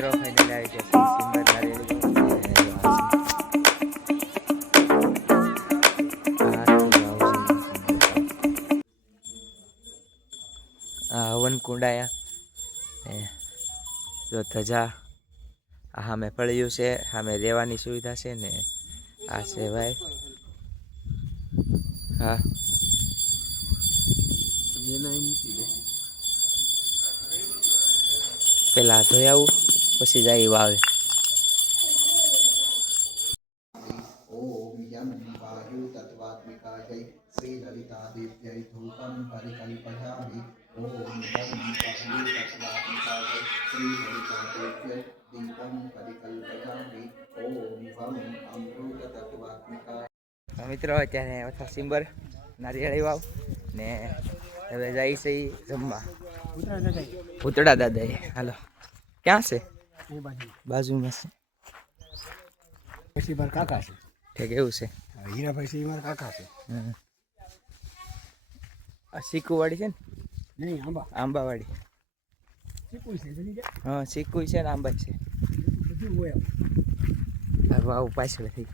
મિત્રો ફાઇનલ આવી ગયા સિમ્બર હવન કુંડાયા જો ધજા સામે પડ્યું છે, સામે રહેવાની સુવિધા છે ને આ છે ભાઈ. હા પેલા ધોઈ આવું પછી જાય વાવે. श्री ललिता देव्यै धूपं परिकल्पयामि। ओम गं तत्त्वात्मिकायै श्री ललिता देव्यै दीपं परिकल्पयामि। ओम गं अमृत तत्त्वात्मिका. મિત્રો અત્યારે ઓછા સિમ્બર નારિયેળી વાવ ને હવે જાય છે જમવા ભૂતડા દાદાએ. હાલો ક્યાં છે? બાજુમાં છે. પછી મારા કાકા છે. ઠીક એવું છે. હીરાભાઈ છે મારા કાકા છે. આ શીકુવાડી છે ને? નહીં આંબાવાડી. હા શીકુ છે ને આંબા છે. બધું હોય વાવ પાછળ થઈ.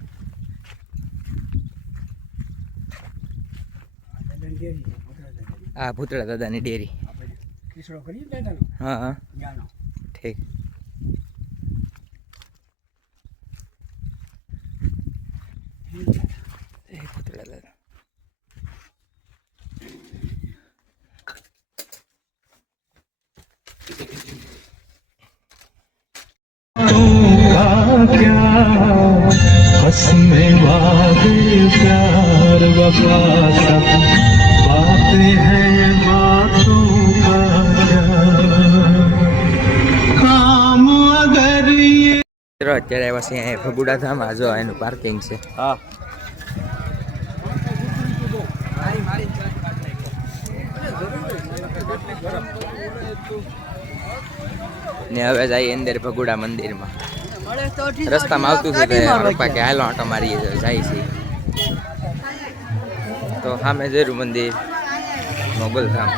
હા ભૂતળા દાદાની ડેરી. હા હા ઠીક. ભૂતળા દાદા हंसने वादे प्यार वफा सब बातें हैं बातों का क्या काम अगर ये. અત્યારે આવ્યા છે અહીંયા ભગુડા ધામ. આ જો એનું પાર્કિંગ છે. હા ને હવે જાય અંદર ભગુડા મંદિરમાં. રસ્તામાં આવતું હતું પપ્પા કે હાલો આંટો મારીએ જાય છે. તો સામે જોયું મંદિર મોગલધામ.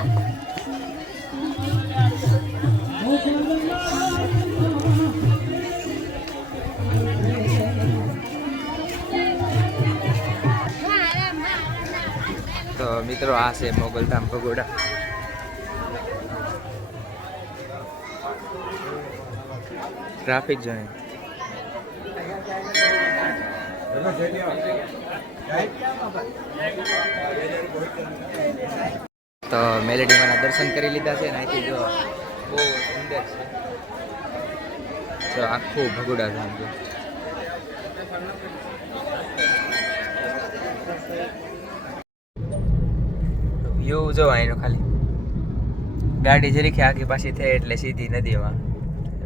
તો મિત્રો આ છે મોગલધામ ભગોડા. ટ્રાફિક જોઈને તો મેલેડીમાંના દર્શન કરી લીધા છે ને અહીંથી જો બહુ સુંદર છે. જો આખું ભગોડા ધામ જો. વ્યૂ જો અહીંનો ખાલી. ગાડી જરીકે આગી પાછી થઈ એટલે સીધી નદીમાં.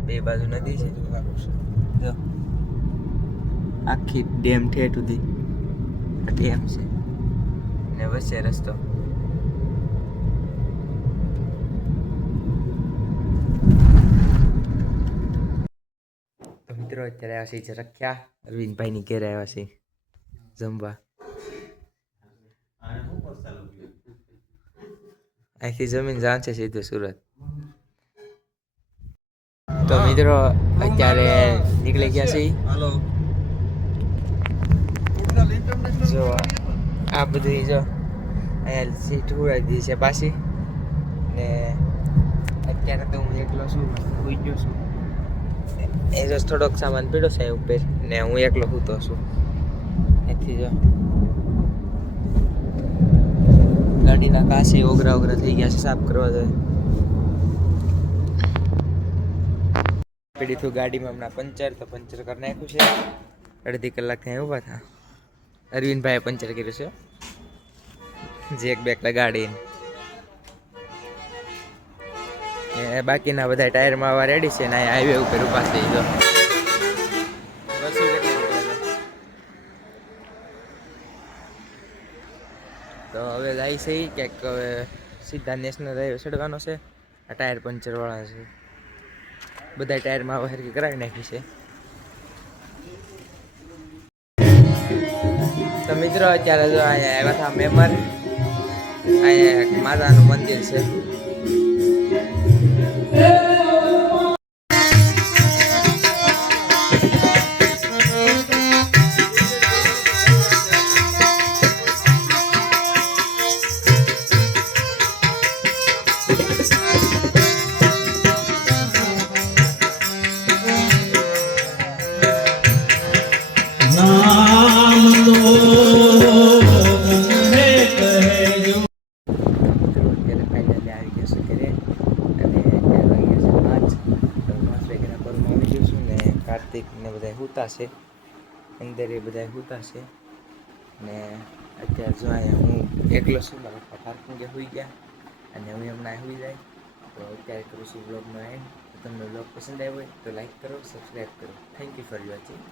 બે બાજુ નદી છે જો. આખી ડેમ ઠેઠ સુધી ડેમ છે ને વચ્ચે રસ્તો. તો મિત્રો અત્યારે આવ્યા છે ઝરખ્યા. અરવિંદભાઈની ઘેર આવ્યા છે જમવા. અહીંથી જમીન જાણ છે સીધું સુરત. તો મિત્રો અત્યારે નીકળી ગયા છે. જો આ બધી જો અહીંયા સીટ ઉડાવી દીધી છે પાછી ને અત્યારે તો હું એકલો છું, સુઈ ગયો છું. એ જો થોડોક સામાન પીડ્યો છે ઉપર ને હું એકલો સૂતો છું. એથી જો ગાડીના કાસી ઓગરા થઈ ગયા છે, સાફ કરવા જોઈએ. પડી થયું ગાડીમાં હમણાં પંચર, તો પંચર કરી નાખ્યું છે. અડધી કલાક ત્યાં ઊભા હતા. અરવિંદભાઈએ પંચર કર્યું છે. જેક બેક લગાડીને બાકીના બધા ટાયરમાં આવા રેડી છે ને હાઈવે ઉપર ઊભા થઈ ગયો. તો હવે જાય છે ક્યાંક હવે સીધા નેશનલ હાઈવે ચડવાનો છે. આ ટાયર પંચર વાળા છે. બધા ટાયરમાં હવે હરકી કરાવી નાખી છે. તો મિત્રો અત્યારે જો અહીંયા આવ્યા હતા મેમર. અહીંયા એક માતાનું મંદિર છે. કાર્તિક ને બધા સૂતા છે, અંદર એ બધા સૂતા છે. ને અત્યારે જો અહીંયા હું એકલો છું, મારા પપ્પા પાર્કિંગે સુઈ ગયા અને હું હમણાં સુઈ જાય. તો અત્યારે કરું છું બ્લોગનો એન્ડ. તમને બ્લોગ પસંદ આવ્યો હોય તો લાઈક કરો, સબસ્ક્રાઈબ કરો. Thank you for watching.